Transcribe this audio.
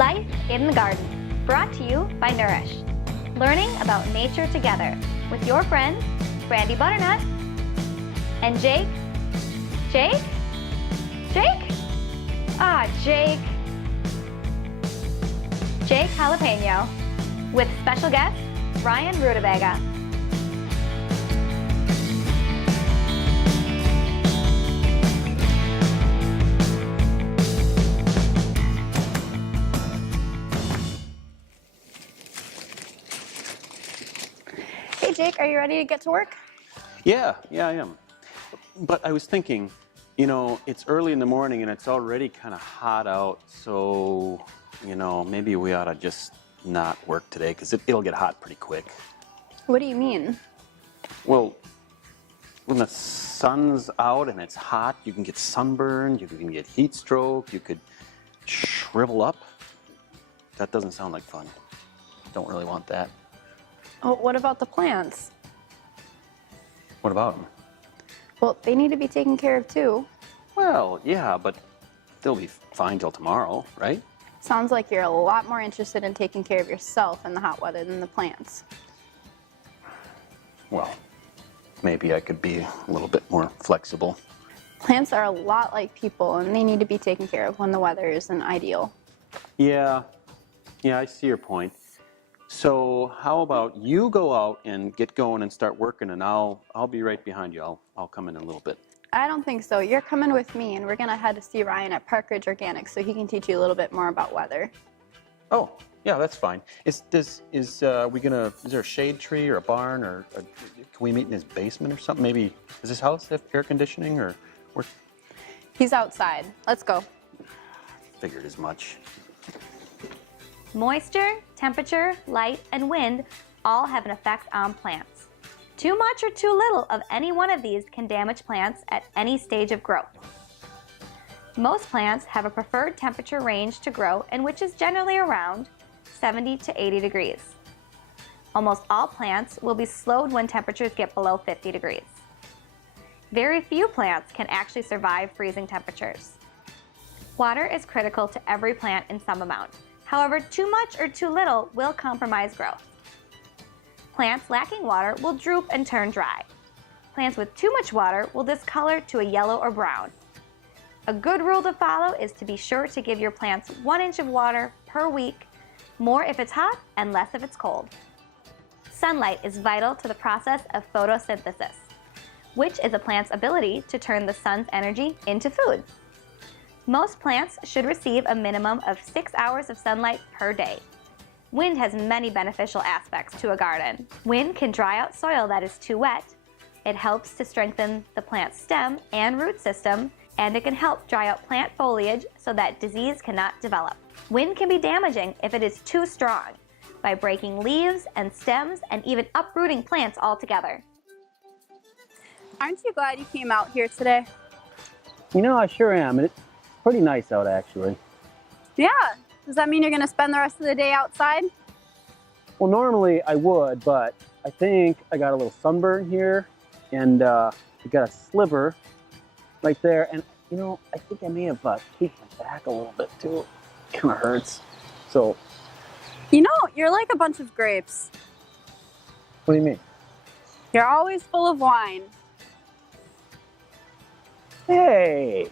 Life in the Garden, brought to you by Nourish. Learning about nature together with your friends, Brandi Butternut and Jake. Jake? Jake Jalapeño, with special guest, Ryan Rutabaga. Hey Jake, are you ready to get to work? Yeah, I am. But I was thinking, it's early in the morning and it's already kind of hot out, so, maybe we ought to just not work today because it'll get hot pretty quick. What do you mean? Well, when the sun's out and it's hot, you can get sunburned, you can get heat stroke, you could shrivel up. That doesn't sound like fun. Don't really want that. Oh, what about the plants? What about them? Well, they need to be taken care of too. Well, yeah, but they'll be fine till tomorrow, right? Sounds like you're a lot more interested in taking care of yourself in the hot weather than the plants. Well, maybe I could be a little bit more flexible. Plants are a lot like people, and they need to be taken care of when the weather isn't ideal. Yeah, I see your point. So how about you go out and get going and start working, and I'll be right behind you. I'll come in a little bit. I don't think so. You're coming with me, and we're gonna head to see Ryan at Park Ridge Organics so he can teach you a little bit more about weather. Oh, yeah, that's fine. Is there a shade tree or a barn, or can we meet in his basement or something? Maybe, does this house have air conditioning, or where? He's outside. Let's go. Figured as much. Moisture, temperature, light, and wind all have an effect on plants. Too much or too little of any one of these can damage plants at any stage of growth. Most plants have a preferred temperature range to grow in, which is generally around 70 to 80 degrees. Almost all plants will be slowed when temperatures get below 50 degrees. Very few plants can actually survive freezing temperatures. Water is critical to every plant in some amount. However, too much or too little will compromise growth. Plants lacking water will droop and turn dry. Plants with too much water will discolor to a yellow or brown. A good rule to follow is to be sure to give your plants 1 inch of water per week, more if it's hot and less if it's cold. Sunlight is vital to the process of photosynthesis, which is a plant's ability to turn the sun's energy into food. Most plants should receive a minimum of 6 hours of sunlight per day. Wind has many beneficial aspects to a garden. Wind can dry out soil that is too wet. It helps to strengthen the plant's stem and root system, and it can help dry out plant foliage so that disease cannot develop. Wind can be damaging if it is too strong, by breaking leaves and stems and even uprooting plants altogether. Aren't you glad you came out here today? I sure am. It's pretty nice out, actually. Yeah. Does that mean you're going to spend the rest of the day outside? Well, normally I would, but I think I got a little sunburn here, and I got a sliver right there, and I think I may have tweaked my back a little bit too. It kind of hurts. So. You're like a bunch of grapes. What do you mean? You're always full of wine. Hey,